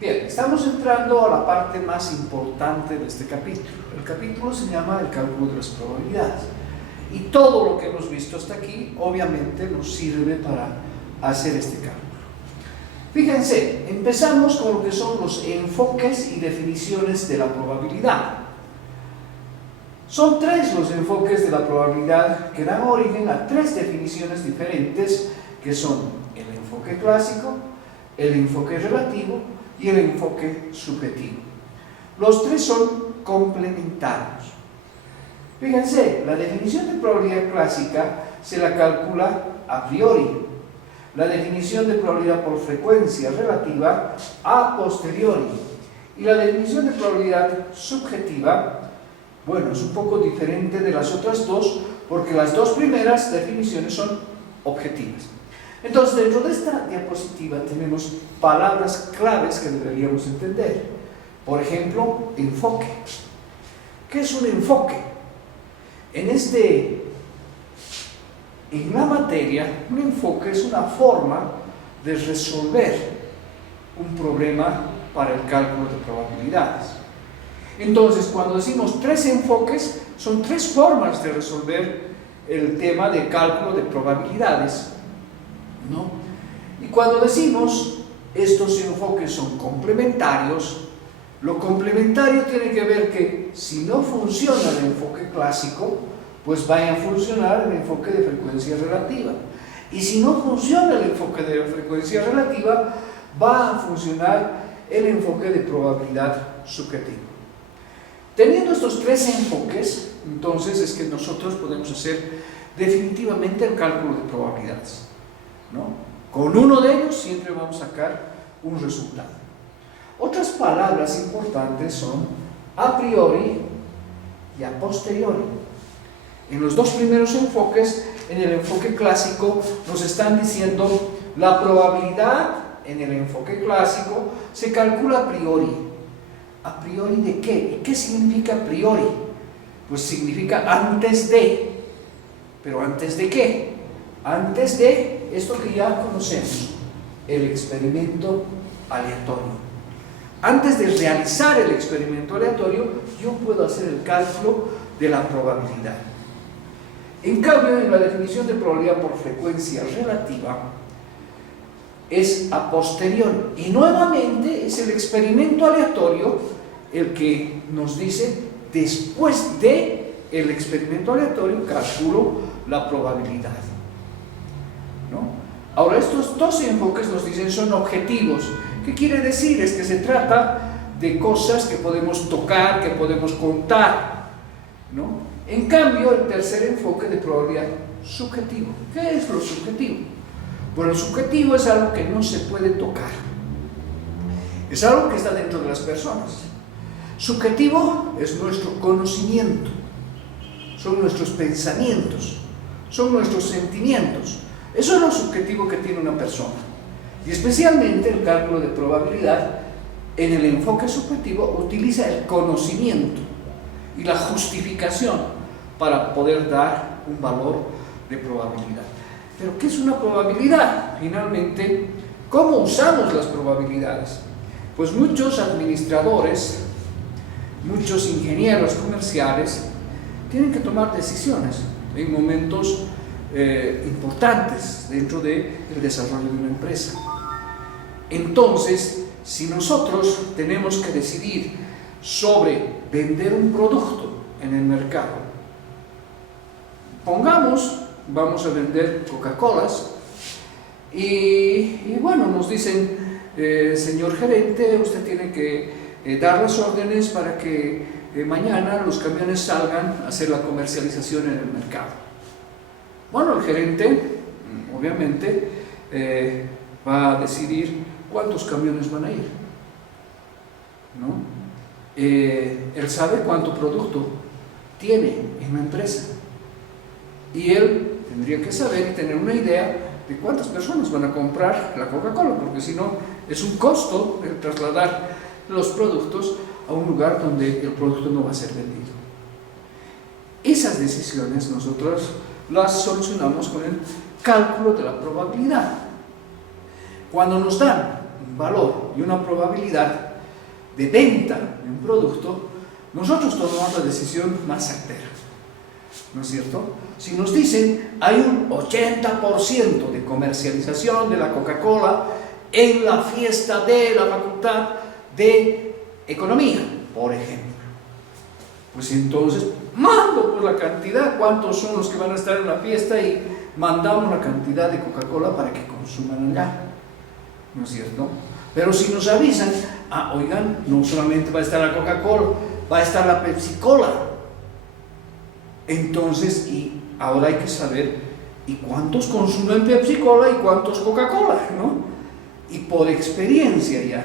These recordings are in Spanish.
Bien, estamos entrando a la parte más importante de este capítulo. El capítulo se llama el cálculo de las probabilidades. Y todo lo que hemos visto hasta aquí, obviamente, nos sirve para hacer este cálculo. Fíjense, empezamos con lo que son los enfoques y definiciones de la probabilidad. Son tres los enfoques de la probabilidad que dan origen a tres definiciones diferentes, que son el enfoque clásico, el enfoque relativo y el enfoque subjetivo. Los tres son complementarios. Fíjense, la definición de probabilidad clásica se la calcula a priori. La definición de probabilidad por frecuencia relativa a posteriori. Y la definición de probabilidad subjetiva, bueno, es un poco diferente de las otras dos, porque las dos primeras definiciones son objetivas. Entonces, dentro de esta diapositiva tenemos palabras claves que deberíamos entender. Por ejemplo, enfoque. ¿Qué es un enfoque? En la materia, un enfoque es una forma de resolver un problema para el cálculo de probabilidades. Entonces, cuando decimos tres enfoques, son tres formas de resolver el tema de cálculo de probabilidades, ¿no? Y cuando decimos estos enfoques son complementarios, lo complementario tiene que ver que si no funciona el enfoque clásico, pues vaya a funcionar el enfoque de frecuencia relativa. Y si no funciona el enfoque de frecuencia relativa, va a funcionar el enfoque de probabilidad subjetiva. Teniendo estos tres enfoques, entonces es que nosotros podemos hacer definitivamente el cálculo de probabilidades, ¿no? Con uno de ellos siempre vamos a sacar un resultado. Otras palabras importantes son a priori y a posteriori. En los dos primeros enfoques, en el enfoque clásico, nos están diciendo la probabilidad en el enfoque clásico se calcula a priori. ¿A priori de qué? ¿Y qué significa a priori? Pues significa antes de. ¿Pero antes de qué? Antes de esto que ya conocemos, el experimento aleatorio. Antes de realizar el experimento aleatorio, yo puedo hacer el cálculo de la probabilidad. En cambio, en la definición de probabilidad por frecuencia relativa, es a posteriori. Y nuevamente es el experimento aleatorio el que nos dice, después de el experimento aleatorio, calculo la probabilidad, ¿no? Ahora, estos dos enfoques nos dicen son objetivos. ¿Qué quiere decir? Es que se trata de cosas que podemos tocar, que podemos contar, ¿no? En cambio, el tercer enfoque de probabilidad subjetivo. ¿Qué es lo subjetivo? Bueno, lo subjetivo es algo que no se puede tocar. Es algo que está dentro de las personas. Subjetivo es nuestro conocimiento, son nuestros pensamientos, son nuestros sentimientos. Eso es lo subjetivo que tiene una persona. Y especialmente el cálculo de probabilidad, en el enfoque subjetivo, utiliza el conocimiento y la justificación para poder dar un valor de probabilidad. Pero ¿qué es una probabilidad? Finalmente, ¿cómo usamos las probabilidades? Pues muchos administradores, muchos ingenieros comerciales tienen que tomar decisiones en momentos importantes dentro del desarrollo de una empresa. Entonces, si nosotros tenemos que decidir sobre vender un producto en el mercado, pongamos, vamos a vender Coca-Colas y bueno, nos dicen, señor gerente, usted tiene que dar las órdenes para que mañana los camiones salgan a hacer la comercialización en el mercado. Bueno, el gerente, obviamente, va a decidir cuántos camiones van a ir, ¿no? Él sabe cuánto producto tiene en la empresa y él tendría que saber y tener una idea de cuántas personas van a comprar la Coca-Cola, porque si no, es un costo el trasladar los productos a un lugar donde el producto no va a ser vendido. esas decisiones nosotros las solucionamos con el cálculo de la probabilidad. Cuando nos dan un valor y una probabilidad de venta de un producto, nosotros tomamos la decisión más certera, ¿no es cierto? Si nos dicen hay un 80% de comercialización de la Coca-Cola en la fiesta de la Facultad de Economía, por ejemplo, pues entonces mando por la cantidad, cuántos son los que van a estar en la fiesta, y mandamos la cantidad de Coca-Cola para que consuman allá, ¿no es cierto? Pero si nos avisan, oigan, no solamente va a estar la Coca-Cola, va a estar la Pepsi-Cola, entonces, y ahora hay que saber, ¿y cuántos consumen Pepsi-Cola y cuántos Coca-Cola, ¿no? Y por experiencia ya,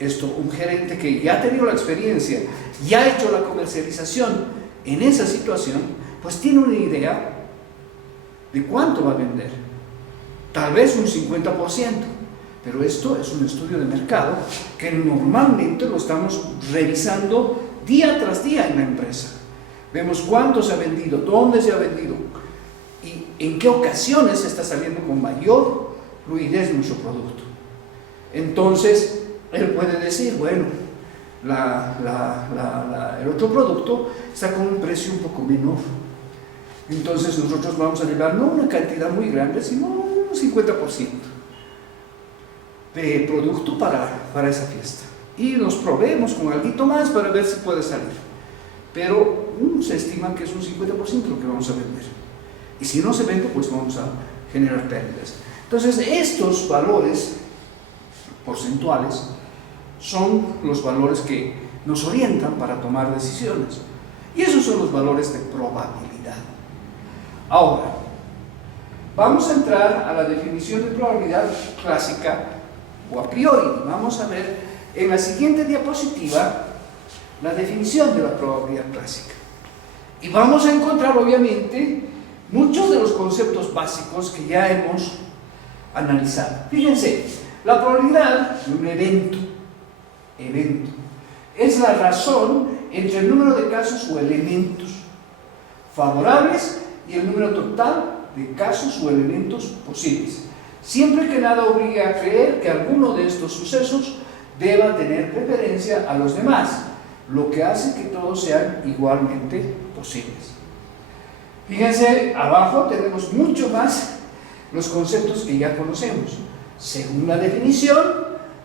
un gerente que ya ha tenido la experiencia, ya ha hecho la comercialización en esa situación, pues tiene una idea de cuánto va a vender. Tal vez un 50%, pero esto es un estudio de mercado que normalmente lo estamos revisando día tras día en la empresa. Vemos cuánto se ha vendido, dónde se ha vendido y en qué ocasiones está saliendo con mayor fluidez nuestro producto. Entonces, él puede decir, bueno, el otro producto está con un precio un poco menor. Entonces nosotros vamos a llevar no una cantidad muy grande, sino un 50% de producto para esa fiesta. Y nos proveemos con algo más para ver si puede salir. Pero se estima que es un 50% lo que vamos a vender. Y si no se vende, pues vamos a generar pérdidas. Entonces, estos valores porcentuales son los valores que nos orientan para tomar decisiones. Y esos son los valores de probabilidad. Ahora, vamos a entrar a la definición de probabilidad clásica o a priori. Vamos a ver en la siguiente diapositiva la definición de la probabilidad clásica. Y vamos a encontrar, obviamente, muchos de los conceptos básicos que ya hemos analizado. Fíjense, la probabilidad de un evento es la razón entre el número de casos o elementos favorables y el número total de casos o elementos posibles, siempre que nada obligue a creer que alguno de estos sucesos deba tener preferencia a los demás, lo que hace que todos sean igualmente posibles. Fíjense, abajo tenemos mucho más los conceptos que ya conocemos. Según la definición,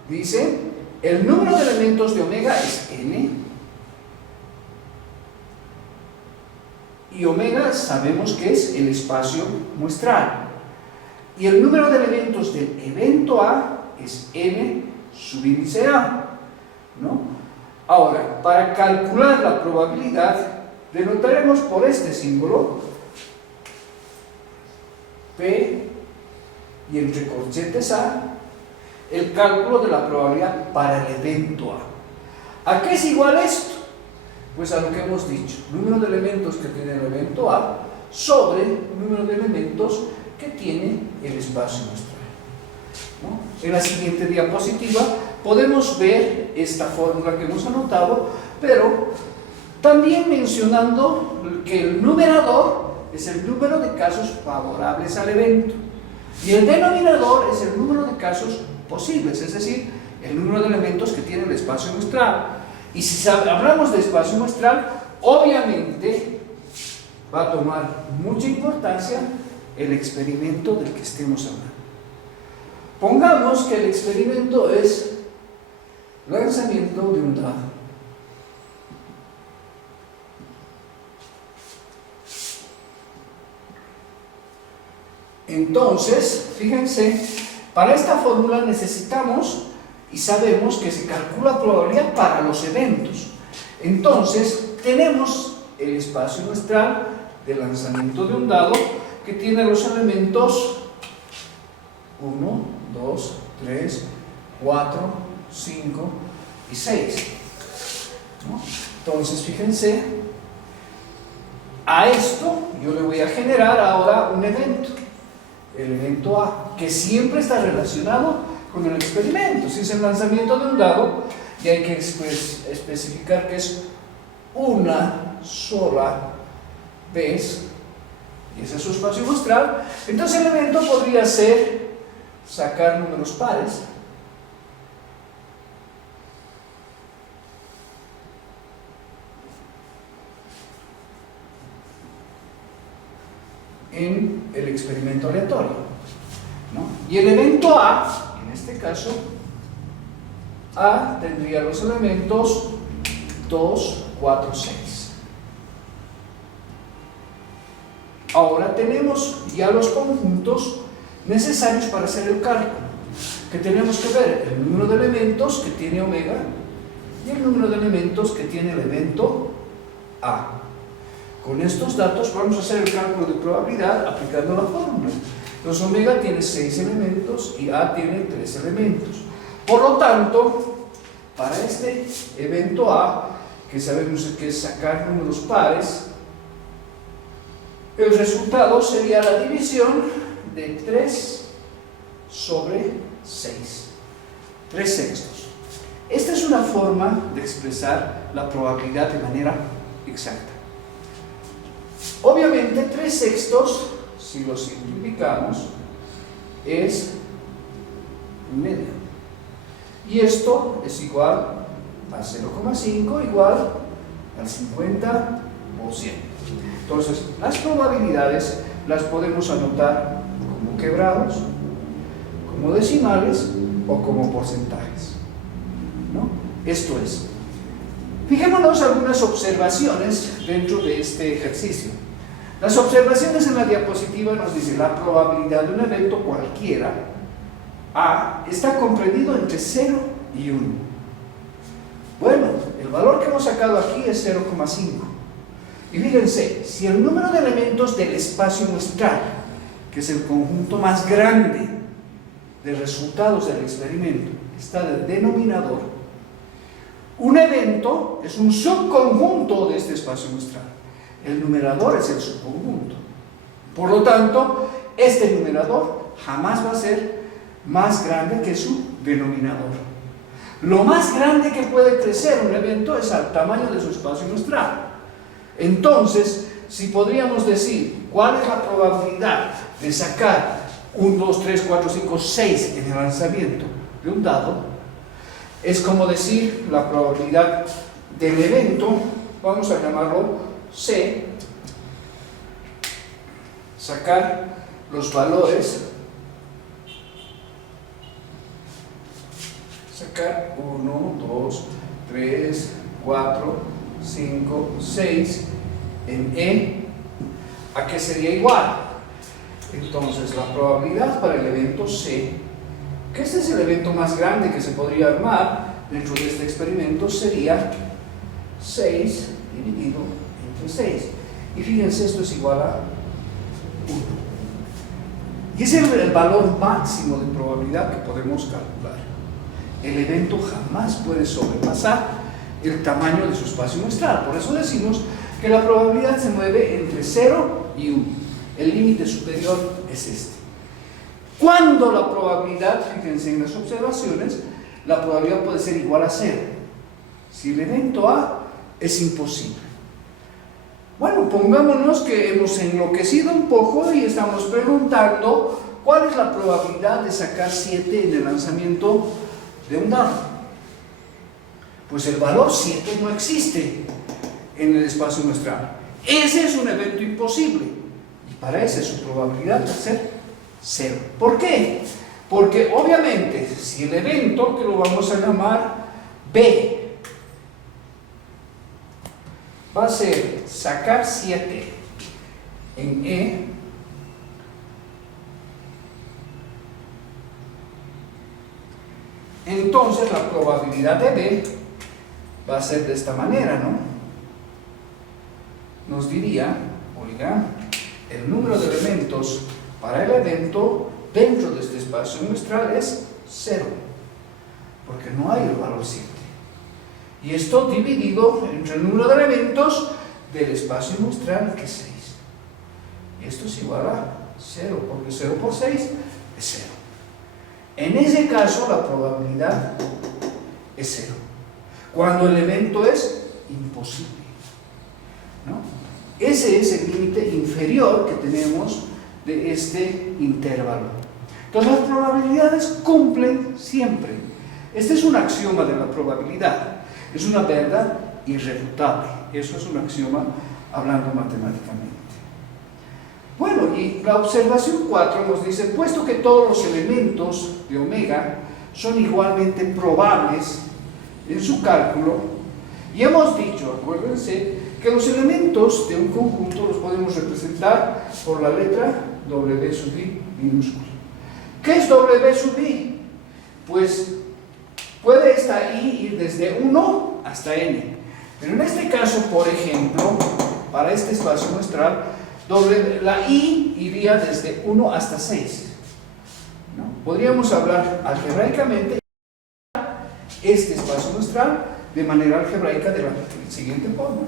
dice, el número de elementos de omega es n, y omega sabemos que es el espacio muestral, y el número de elementos del evento A es n subíndice A, ¿no? Ahora, para calcular la probabilidad, denotaremos por este símbolo P y entre corchetes A el cálculo de la probabilidad para el evento A. ¿A qué es igual esto? Pues a lo que hemos dicho, número de elementos que tiene el evento A sobre número de elementos que tiene el espacio muestral, ¿no? En la siguiente diapositiva podemos ver esta fórmula que hemos anotado, pero también mencionando que el numerador es el número de casos favorables al evento y el denominador es el número de casos posibles, es decir, el número de elementos que tiene el espacio muestral. Y si hablamos de espacio muestral, obviamente va a tomar mucha importancia el experimento del que estemos hablando. Pongamos que el experimento es lanzamiento de un dado. Entonces, fíjense, para esta fórmula necesitamos y sabemos que se calcula probabilidad para los eventos. Entonces, tenemos el espacio muestral del lanzamiento de un dado que tiene los elementos 1, 2, 3, 4, 5 y 6. ¿No? Entonces, fíjense, a esto yo le voy a generar ahora un evento, el evento A, que siempre está relacionado con el experimento. Si es el lanzamiento de un dado, y hay que especificar que es una sola ¿ves? Y ese es su espacio muestral. Entonces el evento podría ser sacar números pares. En el experimento aleatorio, ¿no? Y el evento A, en este caso, A tendría los elementos 2, 4, 6. Ahora tenemos ya los conjuntos necesarios para hacer el cálculo, que tenemos que ver el número de elementos que tiene omega y el número de elementos que tiene el evento A. Con estos datos vamos a hacer el cálculo de probabilidad aplicando la fórmula. Entonces omega tiene 6 elementos y A tiene 3 elementos. Por lo tanto, para este evento A, que sabemos que es sacar números pares, el resultado sería la división de 3 sobre 6. 3 sextos. Esta es una forma de expresar la probabilidad de manera exacta. Obviamente 3 sextos, si lo simplificamos, es medio. Y esto es igual a 0,5 igual al 50%. Entonces, las probabilidades las podemos anotar como quebrados, como decimales o como porcentajes, ¿no? Esto es. Fijémonos algunas observaciones dentro de este ejercicio. Las observaciones en la diapositiva nos dicen la probabilidad de un evento cualquiera A está comprendido entre 0 y 1. Bueno, el valor que hemos sacado aquí es 0,5. Y fíjense, si el número de elementos del espacio muestral, que es el conjunto más grande de resultados del experimento, está del denominador, un evento es un subconjunto de este espacio muestral. El numerador es el subconjunto. Por lo tanto, este numerador jamás va a ser más grande que su denominador. Lo más grande que puede crecer un evento es al tamaño de su espacio muestral. Entonces, si podríamos decir cuál es la probabilidad de sacar 1, 2, 3, 4, 5, 6 en el lanzamiento de un dado, es como decir la probabilidad del evento, vamos a llamarlo C, sacar los valores, sacar 1, 2, 3, 4, 5, 6 en E, ¿a qué sería igual? Entonces la probabilidad para el evento C, que este es el evento más grande que se podría armar dentro de este experimento, sería 6 dividido entre 6. Y fíjense, esto es igual a 1. Y ese es el valor máximo de probabilidad que podemos calcular. El evento jamás puede sobrepasar el tamaño de su espacio muestral. Por eso decimos que la probabilidad se mueve entre 0 y 1. El límite superior es este. Cuando la probabilidad, fíjense en las observaciones, la probabilidad puede ser igual a 0. Si el evento A es imposible. Bueno, pongámonos que hemos enloquecido un poco y estamos preguntando cuál es la probabilidad de sacar 7 en el lanzamiento de un dado. Pues el valor 7 no existe en el espacio muestral. Ese es un evento imposible. Y para ese su probabilidad va a ser 0. ¿Por qué? Porque obviamente si el evento, que lo vamos a llamar B, va a ser sacar 7 en E, entonces la probabilidad de B va a ser de esta manera, ¿no? Nos diría, oiga, el número de elementos para el evento dentro de este espacio muestral es 0, porque no hay el valor 7. Y esto dividido entre el número de elementos del espacio muestral, que es 6. Y esto es igual a 0, porque 0 por 6 es 0. En ese caso la probabilidad es 0, cuando el evento es imposible, ¿no? Ese es el límite inferior que tenemos de este intervalo. Entonces las probabilidades cumplen siempre. Este es un axioma de la probabilidad. Es una verdad irrefutable. Eso es un axioma hablando matemáticamente. Bueno, y la observación 4 nos dice, puesto que todos los elementos de omega son igualmente probables en su cálculo, y hemos dicho, acuérdense, que los elementos de un conjunto los podemos representar por la letra W sub I minúscula. ¿Qué es W sub I? Pues puede esta I ir desde 1 hasta N. Pero en este caso, por ejemplo, para este espacio muestral, la I iría desde 1 hasta 6. ¿No? Podríamos hablar algebraicamente este espacio muestral de manera algebraica de la siguiente forma.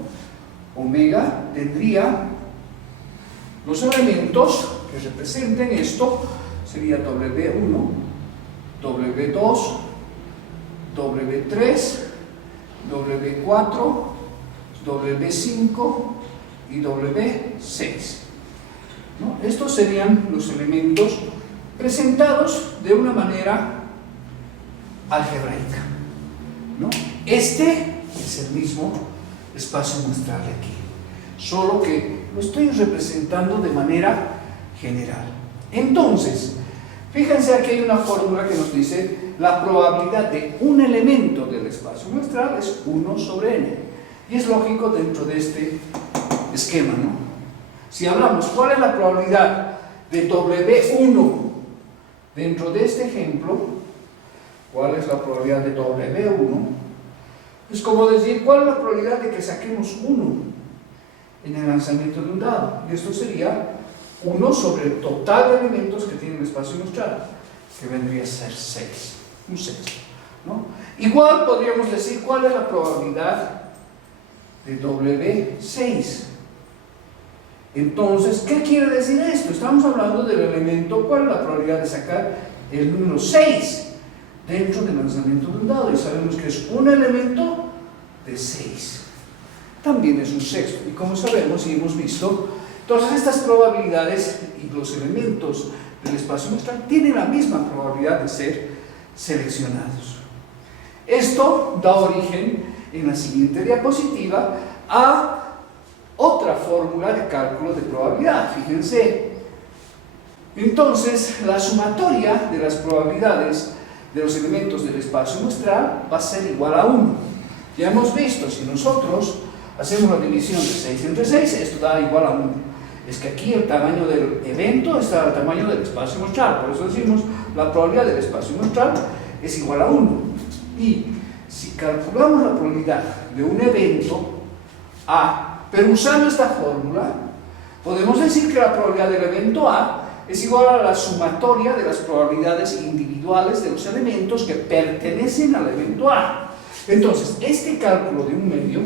Omega tendría los elementos que representen esto, sería W1, W2, W3, W4, W5 y W6. ¿No? Estos serían los elementos presentados de una manera algebraica. ¿No? Este es el mismo espacio muestral de aquí, solo que lo estoy representando de manera general. Entonces, fíjense, aquí hay una fórmula que nos dice la probabilidad de un elemento del espacio muestral es 1 sobre n, y es lógico dentro de este esquema, ¿no? Si hablamos cuál es la probabilidad de W1 dentro de este ejemplo, cuál es la probabilidad de W1, es como decir cuál es la probabilidad de que saquemos 1 en el lanzamiento de un dado, y esto sería 1 sobre el total de elementos que tiene el espacio muestral, que vendría a ser 6, un sexto, ¿no? Igual podríamos decir cuál es la probabilidad de W6. Entonces, ¿qué quiere decir esto? Estamos hablando del elemento, ¿cuál es la probabilidad de sacar el número 6 dentro del lanzamiento de un dado? Y sabemos que es un elemento de 6. También es un sexto. Y como sabemos y hemos visto, todas estas probabilidades y los elementos del espacio muestral tienen la misma probabilidad de ser seleccionados. Esto da origen en la siguiente diapositiva a otra fórmula de cálculo de probabilidad. Fíjense. Entonces, la sumatoria de las probabilidades de los elementos del espacio muestral va a ser igual a 1. Ya hemos visto, si nosotros hacemos la división de 6 entre 6, esto da igual a 1. Es que aquí el tamaño del evento está al tamaño del espacio muestral, por eso decimos la probabilidad del espacio muestral es igual a 1. Y si calculamos la probabilidad de un evento A, pero usando esta fórmula, podemos decir que la probabilidad del evento A es igual a la sumatoria de las probabilidades individuales de los elementos que pertenecen al evento A. Entonces, este cálculo de un medio,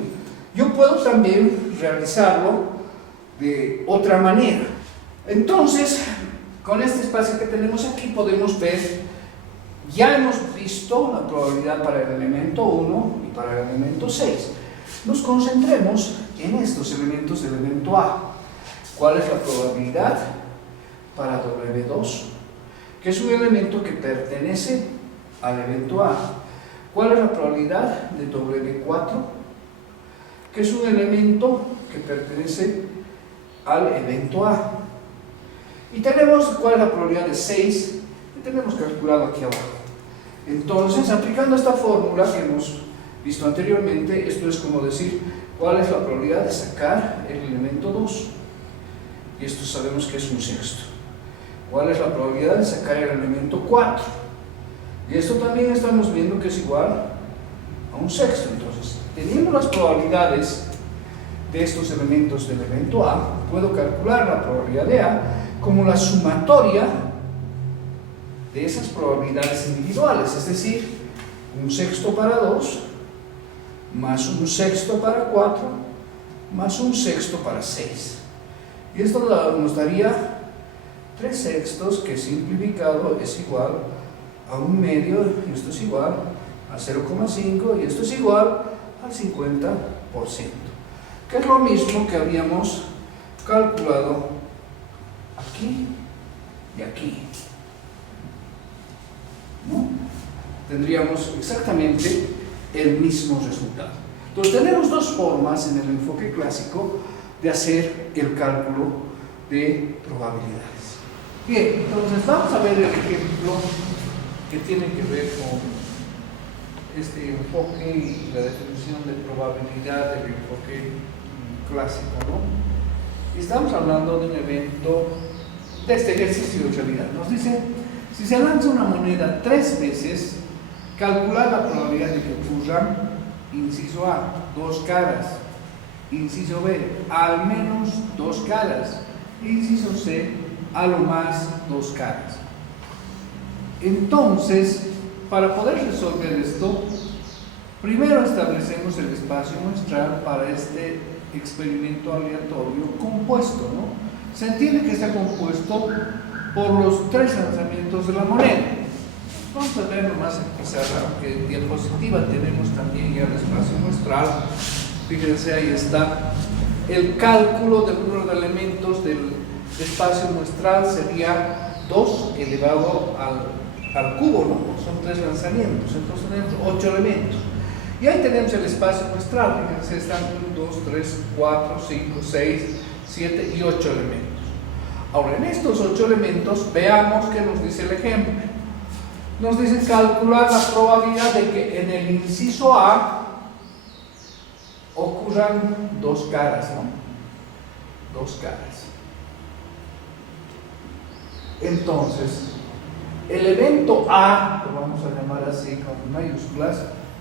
yo puedo también realizarlo de otra manera. Entonces, con este espacio que tenemos aquí podemos ver, ya hemos visto la probabilidad para el elemento 1 y para el elemento 6. Nos concentremos en estos elementos del elemento A. ¿Cuál es la probabilidad para W2? Que es un elemento que pertenece al evento A. ¿Cuál es la probabilidad de W4? Que es un elemento que pertenece al evento A. Y tenemos cuál es la probabilidad de 6, que tenemos calculado aquí abajo. Entonces, aplicando esta fórmula que hemos visto anteriormente, esto es como decir cuál es la probabilidad de sacar el elemento 2. Y esto sabemos que es un sexto. ¿Cuál es la probabilidad de sacar el elemento 4? Y esto también estamos viendo que es igual a un sexto. Entonces, teniendo las probabilidades de estos elementos del elemento A, puedo calcular la probabilidad de A como la sumatoria de esas probabilidades individuales, es decir, un sexto para 2, más un sexto para 4, más un sexto para 6. Y esto nos daría 3 sextos, que simplificado es igual a un medio, y esto es igual a 0,5, y esto es igual al 50%, que es lo mismo que habíamos calculado aquí y aquí, ¿no? Tendríamos exactamente el mismo resultado. Entonces tenemos dos formas en el enfoque clásico de hacer el cálculo de probabilidades. Bien, entonces vamos a ver el ejemplo que tiene que ver con este enfoque y la definición de probabilidad del enfoque clásico, ¿no? Estamos hablando de un evento, de este ejercicio en realidad. Nos dice, si se lanza una moneda 3 veces, calcular la probabilidad de que ocurran, inciso A, 2 caras, inciso B, al menos 2 caras, inciso C, a lo más 2 caras. Entonces, para poder resolver esto, primero establecemos el espacio muestral para este experimento aleatorio compuesto, ¿no? Se entiende que está compuesto por los 3 lanzamientos de la moneda. Vamos a ver nomás en pizarra, aunque en diapositiva tenemos también ya el espacio muestral. Fíjense, ahí está. El cálculo del número de elementos del espacio muestral sería 2 elevado al cubo, ¿no? Son 3 lanzamientos, entonces tenemos 8 elementos. Y ahí tenemos el espacio muestral, fíjense, están 1, 2, 3, 4, 5, 6, 7 y 8 elementos. Ahora, en estos 8 elementos, veamos qué nos dice el ejemplo. Nos dice calcular la probabilidad de que en el inciso A ocurran 2 caras, ¿no? 2 caras. Entonces, el evento A, lo vamos a llamar así con mayúsculas,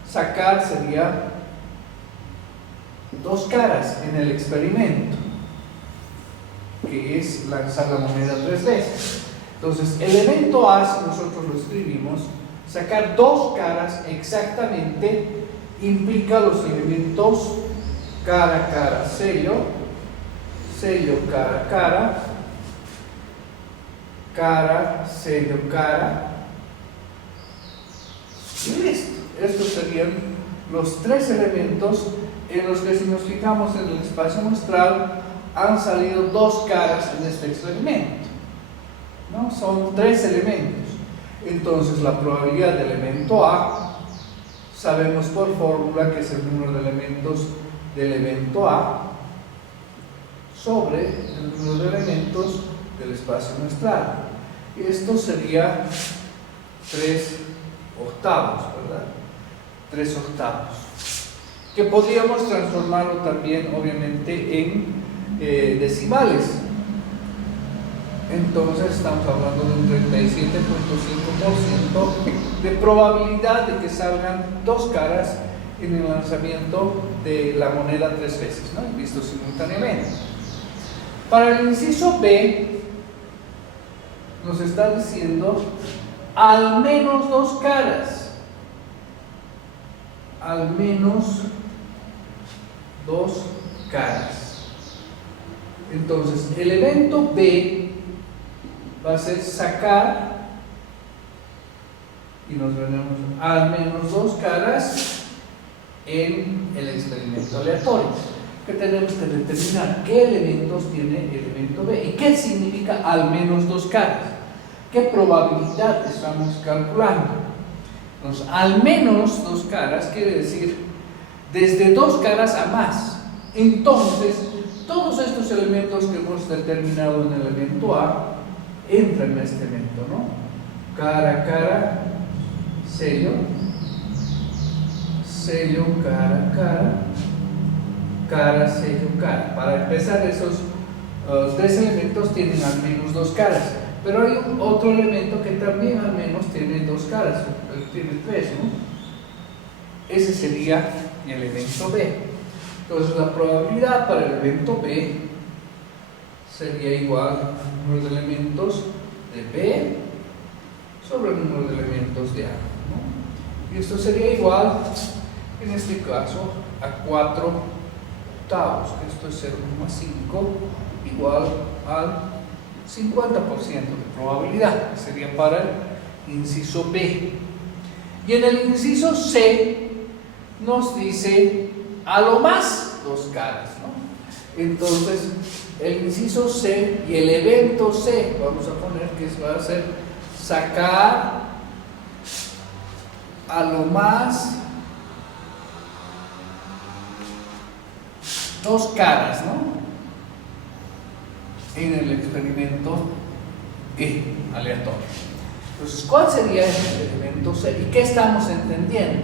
sacar sería 2 caras en el experimento, que es lanzar la moneda 3 veces. Entonces, el evento A, si nosotros lo escribimos, sacar 2 caras exactamente implica los elementos cara, cara, sello, sello, cara, cara, cara, sello, cara, y listo. Estos serían los 3 elementos en los que, si nos fijamos en el espacio muestral, han salido 2 caras en este experimento, ¿no? Son 3 elementos. Entonces, la probabilidad del elemento A, sabemos por fórmula que es el número de elementos del evento A sobre el número de elementos del espacio muestral. Esto sería 3 octavos, ¿verdad? 3 octavos. Que podríamos transformarlo también, obviamente, en decimales. Entonces estamos hablando de un 37.5% de probabilidad de que salgan 2 caras en el lanzamiento de la moneda 3 veces, ¿no? Visto simultáneamente. Para el inciso B nos está diciendo al menos 2 caras, al menos 2 caras. Entonces, el evento B va a ser sacar, y nos veremos al menos 2 caras en el experimento aleatorio, que tenemos que determinar qué elementos tiene el evento B y qué significa al menos 2 caras, qué probabilidad estamos calculando. Entonces, al menos 2 caras quiere decir desde 2 caras a más. Entonces, todos estos elementos que hemos determinado en el evento A entran en este evento, ¿no? Cara, cara, sello, sello, cara, cara, cara, sello, cara. Para empezar, esos 3 elementos tienen al menos 2 caras, pero hay otro elemento que también al menos tiene 2 caras, tiene 3, ¿no? Ese sería el evento B. Entonces, la probabilidad para el evento B sería igual al número de elementos de B sobre el número de elementos de A, ¿no? Y esto sería igual, en este caso, a 4 octavos, que esto es 0,5, igual al 50% de probabilidad, que sería para el inciso B. Y en el inciso C nos dice a lo más 2 caras, ¿no? Entonces, el inciso C y el evento C, vamos a poner que va a ser sacar a lo más dos caras, ¿no? En el experimento aleatorio. Entonces, ¿cuál sería el evento C? ¿Y qué estamos entendiendo?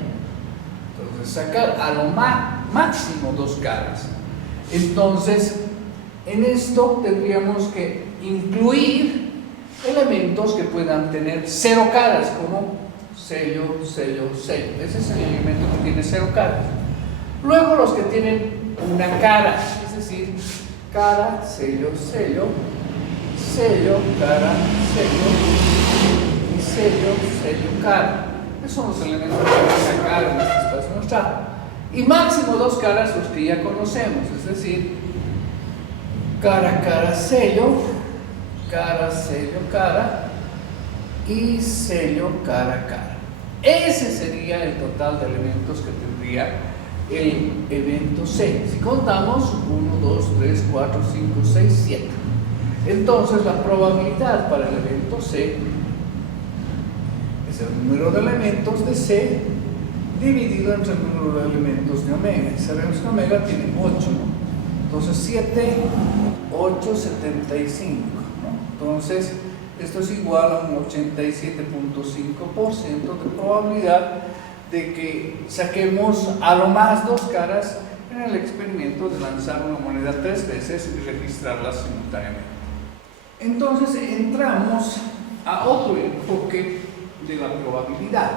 Entonces, sacar a lo máximo dos caras. Entonces, en esto tendríamos que incluir elementos que puedan tener cero caras, como sello, sello, sello. Ese es el elemento que tiene cero caras. Luego los que tienen una cara, es decir, cara, sello, sello, sello, cara, sello, y sello, sello, cara. Esos son los elementos que vamos a sacar en este espacio mostrado. Y máximo dos caras, los que ya conocemos, es decir, cara, cara, sello, cara, sello, cara, y sello, cara, cara. Ese sería el total de elementos que tendría el evento C. Si contamos 1, 2, 3, 4, 5, 6, 7. Entonces la probabilidad para el evento C es el número de elementos de C dividido entre el número de elementos de omega. Y sabemos que omega tiene 8, ¿no? Entonces 7, 8, 75, ¿no? Entonces esto es igual a un 87.5% de probabilidad de que saquemos a lo más dos caras en el experimento de lanzar una moneda 3 veces y registrarlas simultáneamente. Entonces entramos a otro enfoque de la probabilidad.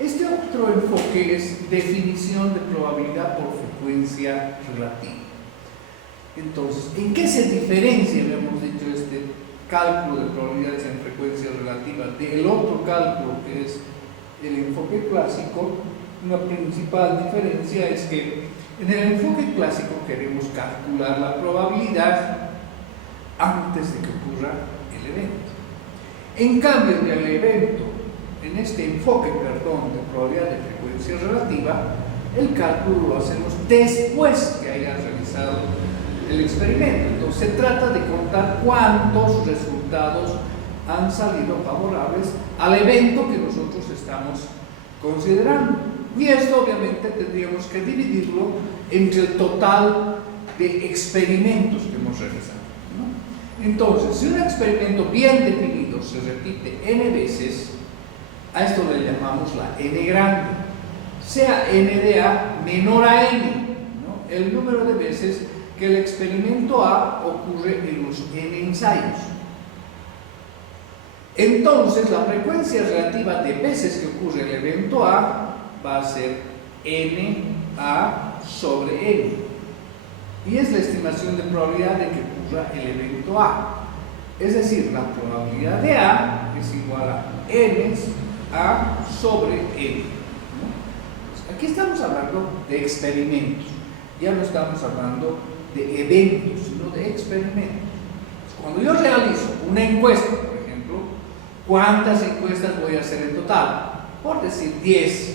Este otro enfoque es definición de probabilidad por frecuencia relativa. Entonces, ¿en qué se diferencia, habíamos dicho, este cálculo de probabilidades en frecuencia relativa del otro cálculo que es el enfoque clásico? Una principal diferencia es que en el enfoque clásico queremos calcular la probabilidad antes de que ocurra el evento. En cambio, en el evento, en este enfoque, de probabilidad de frecuencia relativa, el cálculo lo hacemos después que haya realizado el experimento. Entonces se trata de contar cuántos resultados han salido favorables al evento que nosotros estamos considerando. Y esto obviamente tendríamos que dividirlo entre el total de experimentos que hemos realizado, ¿no? Entonces, si un experimento bien definido se repite n veces, a esto le llamamos la n grande, sea n de a menor a n, ¿no? El número de veces que el experimento A ocurre en los n ensayos. Entonces, la frecuencia relativa de veces que ocurre el evento A va a ser NA sobre N. Y es la estimación de probabilidad de que ocurra el evento A. Es decir, la probabilidad de A es igual a N A sobre N, ¿no? Pues aquí estamos hablando de experimentos. Ya no estamos hablando de eventos, sino de experimentos. Cuando yo realizo una encuesta, por ejemplo, ¿cuántas encuestas voy a hacer en total? Por decir 10.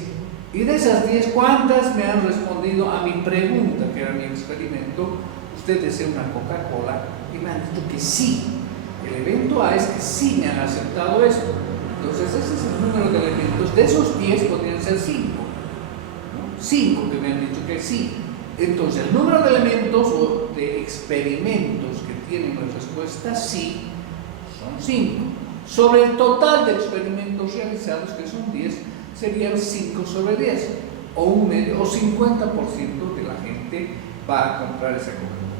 Y de esas 10, ¿cuántas me han respondido a mi pregunta, que era mi experimento? Usted desea una Coca-Cola, y me han dicho que sí. El evento A es que sí me han aceptado esto. Entonces ese es el número de elementos. De esos 10 podrían ser 5, ¿no? 5 que me han dicho que sí. Entonces el número de elementos o de experimentos que tienen la respuesta sí son 5. Sobre el total de experimentos realizados, que son 10, serían 5 sobre 10, o un medio, o 50% de la gente va a comprar esa Coca-Cola.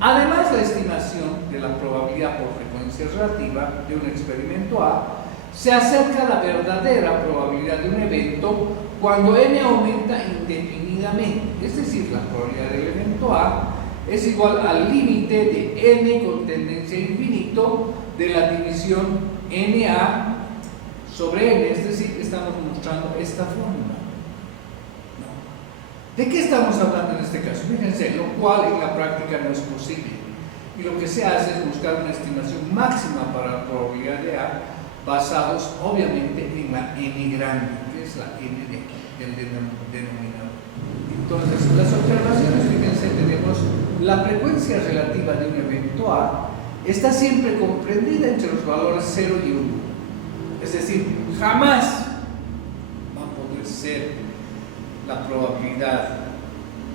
Además, la estimación de la probabilidad por frecuencia relativa de un experimento A se acerca a la verdadera probabilidad de un evento cuando n aumenta indefinidamente, es decir, la probabilidad del evento A es igual al límite de n con tendencia a infinito de la división NA sobre n, es decir, estamos mostrando esta fórmula. ¿De qué estamos hablando en este caso? Fíjense, lo cual en la práctica no es posible. Y lo que se hace es buscar una estimación máxima para la probabilidad de A, basados obviamente en la n grande, que es la n del denominador. Entonces, las observaciones, fíjense, tenemos la frecuencia relativa de un evento A está siempre comprendida entre los valores 0 y 1. Es decir, jamás va a poder ser la probabilidad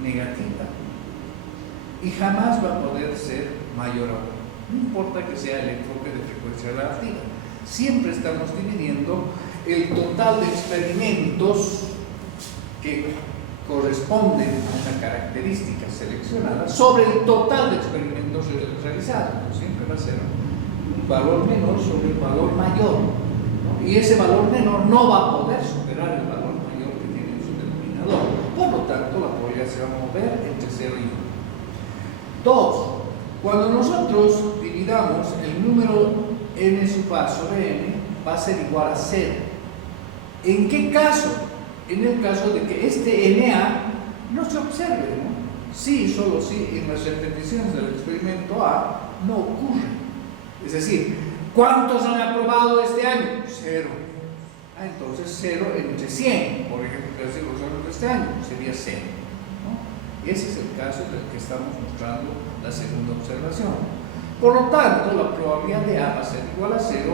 negativa y jamás va a poder ser mayor a 1. No importa que sea el enfoque de frecuencia relativa. Siempre estamos dividiendo el total de experimentos que corresponden a una característica seleccionada sobre el total de experimentos realizados. Siempre va a ser un valor menor sobre el valor mayor, ¿no? Y ese valor menor no va a poder superar el valor mayor que tiene en su denominador. Por lo tanto, la probabilidad se va a mover entre 0 y 1. 2. Cuando nosotros dividamos el número n sub a sobre n, va a ser igual a 0. ¿En qué caso? En el caso de que este NA no se observe, ¿no? Sí, solo sí, en las repeticiones del experimento A no ocurre. Es decir, ¿cuántos han aprobado este año? 0. Entonces 0 entre 100, por ejemplo, que es los años de este año, sería 0, ¿no? Ese es el caso del que estamos mostrando la segunda observación. Por lo tanto, la probabilidad de A va a ser igual a 0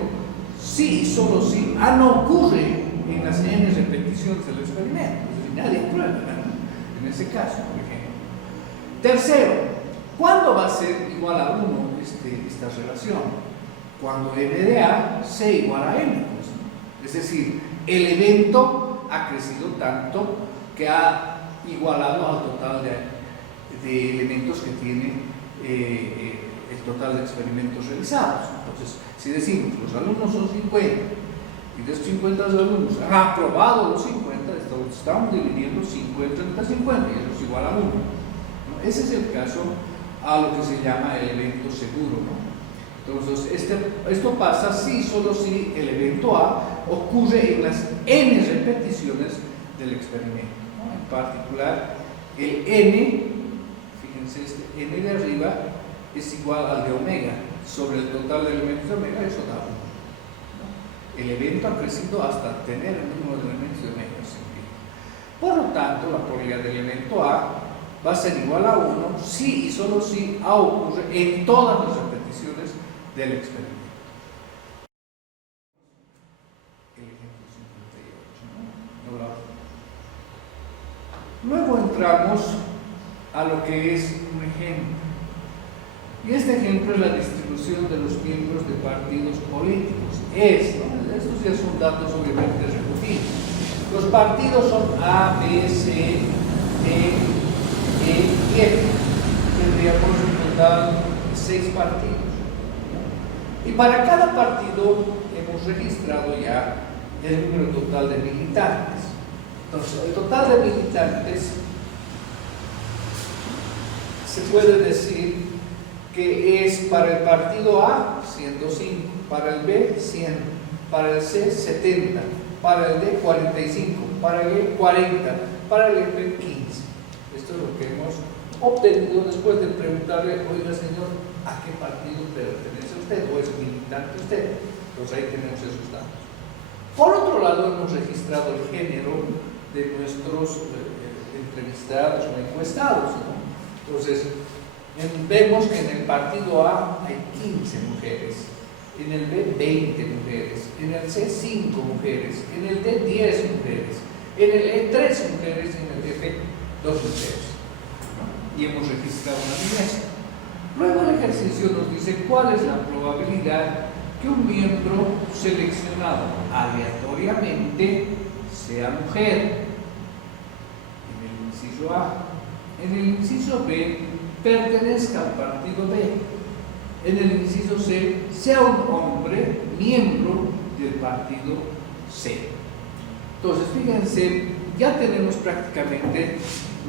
si, solo si A no ocurre en las n repeticiones del experimento. Es decir, nadie prueba, ¿no? En ese caso, por ejemplo. Tercero, ¿cuándo va a ser igual a 1 esta relación? Cuando n de A sea igual a n, pues, ¿no? Es decir, el evento ha crecido tanto que ha igualado al total de elementos que tiene el total de experimentos realizados. Entonces, si decimos los alumnos son 50 y de esos 50 alumnos han aprobado los 50, estamos dividiendo 50 entre 50 y eso es igual a 1, ¿no? Ese es el caso a lo que se llama el evento seguro, ¿no? Entonces, esto pasa solo si el evento A ocurre en las n repeticiones del experimento, ¿no? En particular, el n, fíjense, este n de arriba es igual al de omega sobre el total de elementos de omega, eso da 1. El evento ha crecido hasta tener el número de elementos de omega. Por lo tanto, la probabilidad del elemento A va a ser igual a 1 si y solo si A ocurre en todas las repeticiones del experimento. El ejemplo 58, ¿no? Luego entramos a lo que es un ejemplo. Y este ejemplo es la distribución de los miembros de partidos políticos. Estos ya son datos obviamente repetidos. Los partidos son A, B, C, D, E y F. Tendríamos en total 6 partidos. Y para cada partido hemos registrado ya el número total de militantes. Entonces, el total de militantes se puede decir que es para el partido A 105, para el B 100, para el C 70, para el D 45, para el E 40, para el F 15. Esto es lo que hemos obtenido después de preguntarle, oiga señor, ¿a qué partido pertenece usted? ¿O es militante usted? Entonces ahí tenemos esos datos. Por otro lado, hemos registrado el género de nuestros entrevistados o encuestados, ¿no? Entonces, vemos que en el partido A hay 15 mujeres, en el B 20 mujeres, en el C 5 mujeres, en el D 10 mujeres, en el E 3 mujeres y en el F 2 mujeres. Y hemos registrado una bimestra. Luego el ejercicio nos dice cuál es la probabilidad que un miembro seleccionado aleatoriamente sea mujer. En el inciso A. En el inciso B, pertenezca al partido B. En el inciso C, sea un hombre miembro del partido C. Entonces, fíjense, ya tenemos prácticamente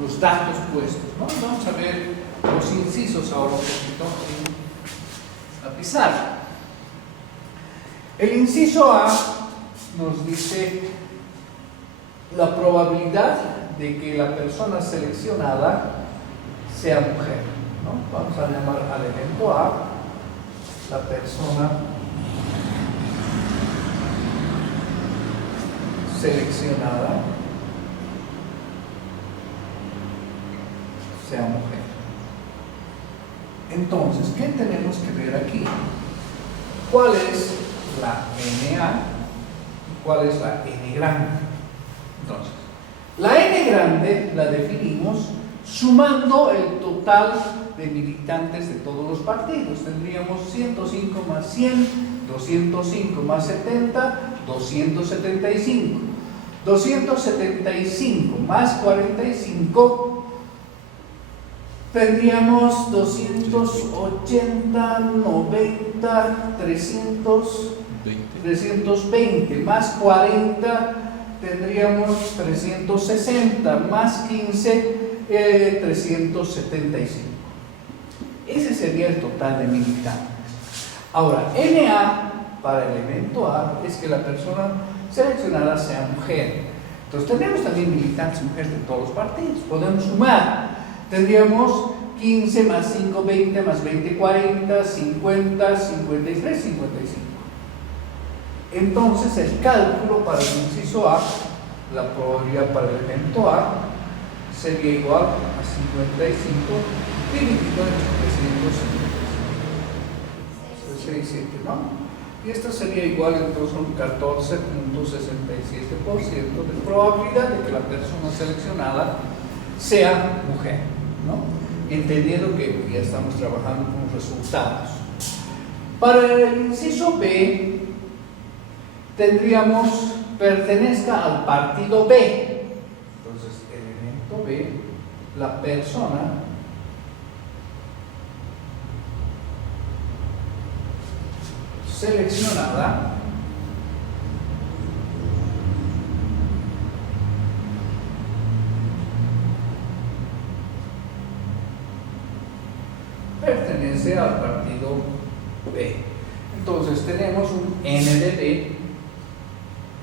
los datos puestos, ¿no? Vamos a ver los incisos ahora un poquito en la pizarra. El inciso A nos dice la probabilidad de que la persona seleccionada sea mujer, ¿no? Vamos a llamar al elemento A la persona seleccionada sea mujer. Entonces, ¿qué tenemos que ver aquí? ¿Cuál es la NA y cuál es la N grande? Entonces, la N grande la definimos sumando el total de militantes de todos los partidos. Tendríamos 105 más 100, 205 más 70, 275. 275 más 45, tendríamos 280, 90, 320 más 40, tendríamos 360 más 15, 375. Ese sería el total de militantes. Ahora, NA para el elemento A es que la persona seleccionada sea mujer. Entonces tenemos también militantes mujeres de todos los partidos. Podemos sumar. Tendríamos 15 más 5, 20 más 20, 40, 50, 53, 55. Entonces el cálculo para el inciso A, la probabilidad para el elemento A, sería igual a 55 dividido entre 365. 67, ¿no? Y esto sería igual, entonces, a un 14.67% de probabilidad de que la persona seleccionada sea mujer, ¿no? Entendiendo que ya estamos trabajando con resultados. Para el inciso B, tendríamos pertenezca al partido B. Entonces, elemento B, la persona seleccionada pertenece al partido B. Entonces tenemos un N de B,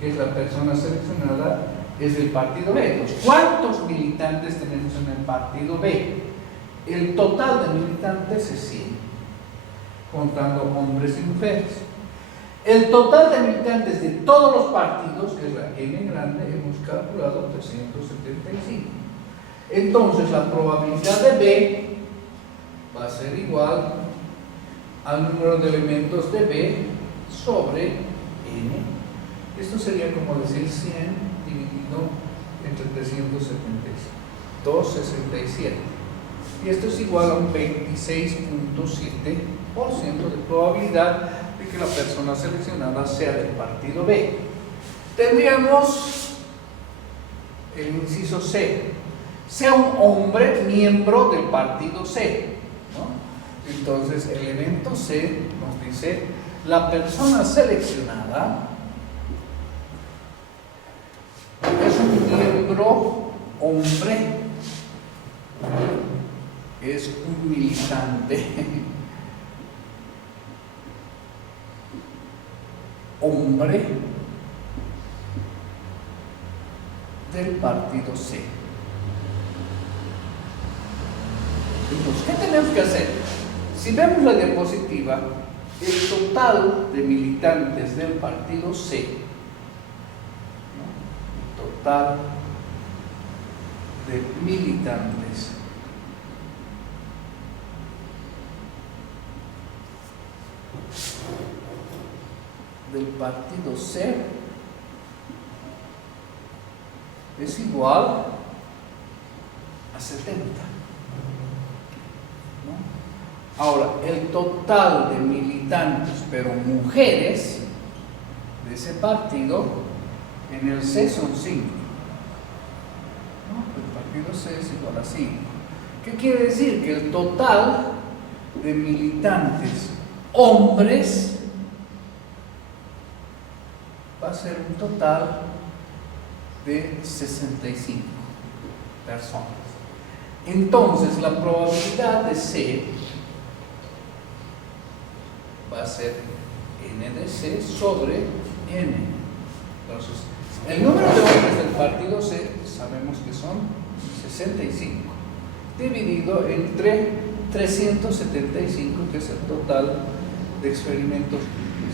que es la persona seleccionada, es del partido B. Entonces, ¿cuántos militantes tenemos en el partido B? El total de militantes es 100, contando hombres y mujeres. El total de militantes de todos los partidos, que es la N grande, hemos calculado 375. Entonces la probabilidad de B va a ser igual al número de elementos de B sobre N. Esto sería como decir 100 dividido entre 375, 267. Y esto es igual a un 26.7% de probabilidad de que la persona seleccionada sea del partido B. Tendríamos el inciso C, sea un hombre miembro del partido C, ¿no? Entonces el elemento C nos dice la persona seleccionada es un miembro hombre, es un militante hombre del partido C. Entonces, ¿qué tenemos que hacer? Si vemos la diapositiva, el total de militantes del partido C, ¿no? El total de militantes del partido C es igual a 70, ¿no? Ahora, el total de militantes, pero mujeres, de ese partido, en el C son 5, ¿no? El partido C es igual a 5. ¿Qué quiere decir? Que el total de militantes hombres va a ser un total de 65 personas. Entonces la probabilidad de C va a ser N de C sobre N. Entonces, el número de hombres del partido C sabemos que son 65 dividido entre 375, que es el total de experimentos,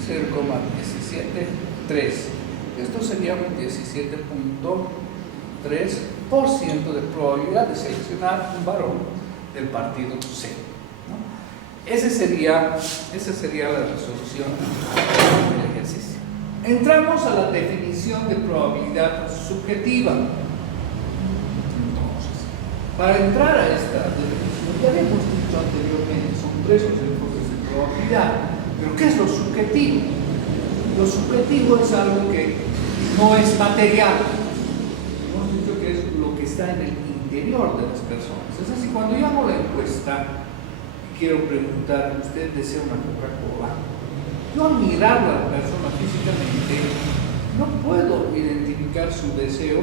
0,173. Esto sería un 17.3% de probabilidad de seleccionar un varón del partido C, ¿no? esa sería la resolución del ejercicio. Entramos a la definición de probabilidad subjetiva. Entonces, para entrar a esta definición, ya hemos dicho anteriormente, son 3 los enfoques de probabilidad. Pero ¿qué es lo subjetivo? Lo subjetivo es algo que no es material. Hemos dicho que es lo que está en el interior de las personas. Es decir, cuando yo hago la encuesta y quiero preguntar, ¿usted desea una Coca-Cola? Yo al mirar a la persona físicamente no puedo identificar su deseo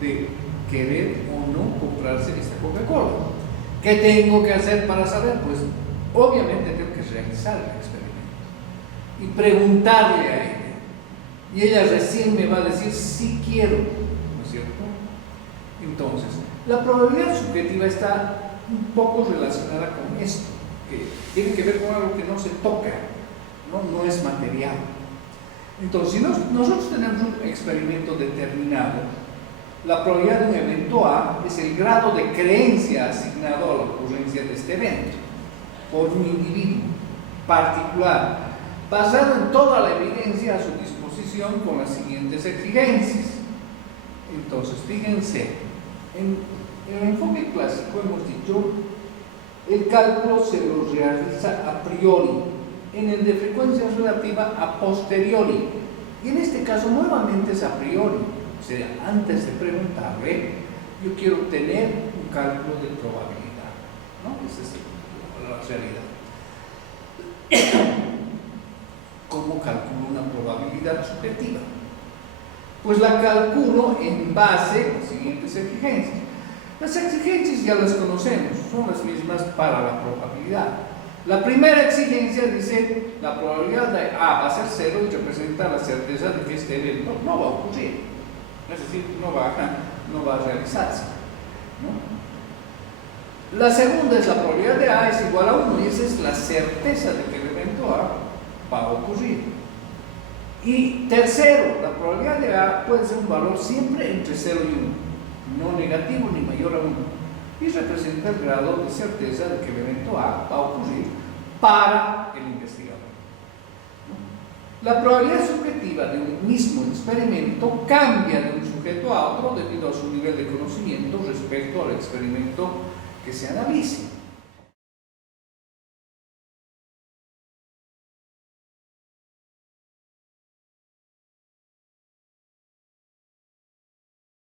de querer o no comprarse esta Coca-Cola. ¿Qué tengo que hacer para saber? Pues obviamente tengo que realizar el experimento y preguntarle a ella. Y ella recién me va a decir si quiero, ¿no es cierto? Entonces, la probabilidad subjetiva está un poco relacionada con esto, que tiene que ver con algo que no se toca, no es material. Entonces, si nosotros tenemos un experimento determinado, la probabilidad de un evento A es el grado de creencia asignado a la ocurrencia de este evento por un individuo particular, basado en toda la evidencia a su disposición con las siguientes exigencias. Entonces, fíjense, en el enfoque clásico hemos dicho, el cálculo se lo realiza a priori, en el de frecuencia relativa a posteriori, y en este caso nuevamente es a priori, o sea, antes de preguntarle, yo quiero obtener un cálculo de probabilidad, ¿no? Esa es la realidad. ¿Cómo calculo una probabilidad subjetiva? Pues la calculo en base a las siguientes exigencias. Las exigencias ya las conocemos, son las mismas para la probabilidad. La primera exigencia dice la probabilidad de A va a ser 0 y representa la certeza de que este evento no va a ocurrir, es decir, no va a realizarse, ¿no? La segunda es la probabilidad de A es igual a 1 y esa es la certeza de que el evento A va a ocurrir. Y tercero, la probabilidad de A puede ser un valor siempre entre 0 y 1, no negativo ni mayor a 1, y representa el grado de certeza de que el evento A va a ocurrir para el investigador, ¿no? La probabilidad subjetiva de un mismo experimento cambia de un sujeto a otro debido a su nivel de conocimiento respecto al experimento que se analice.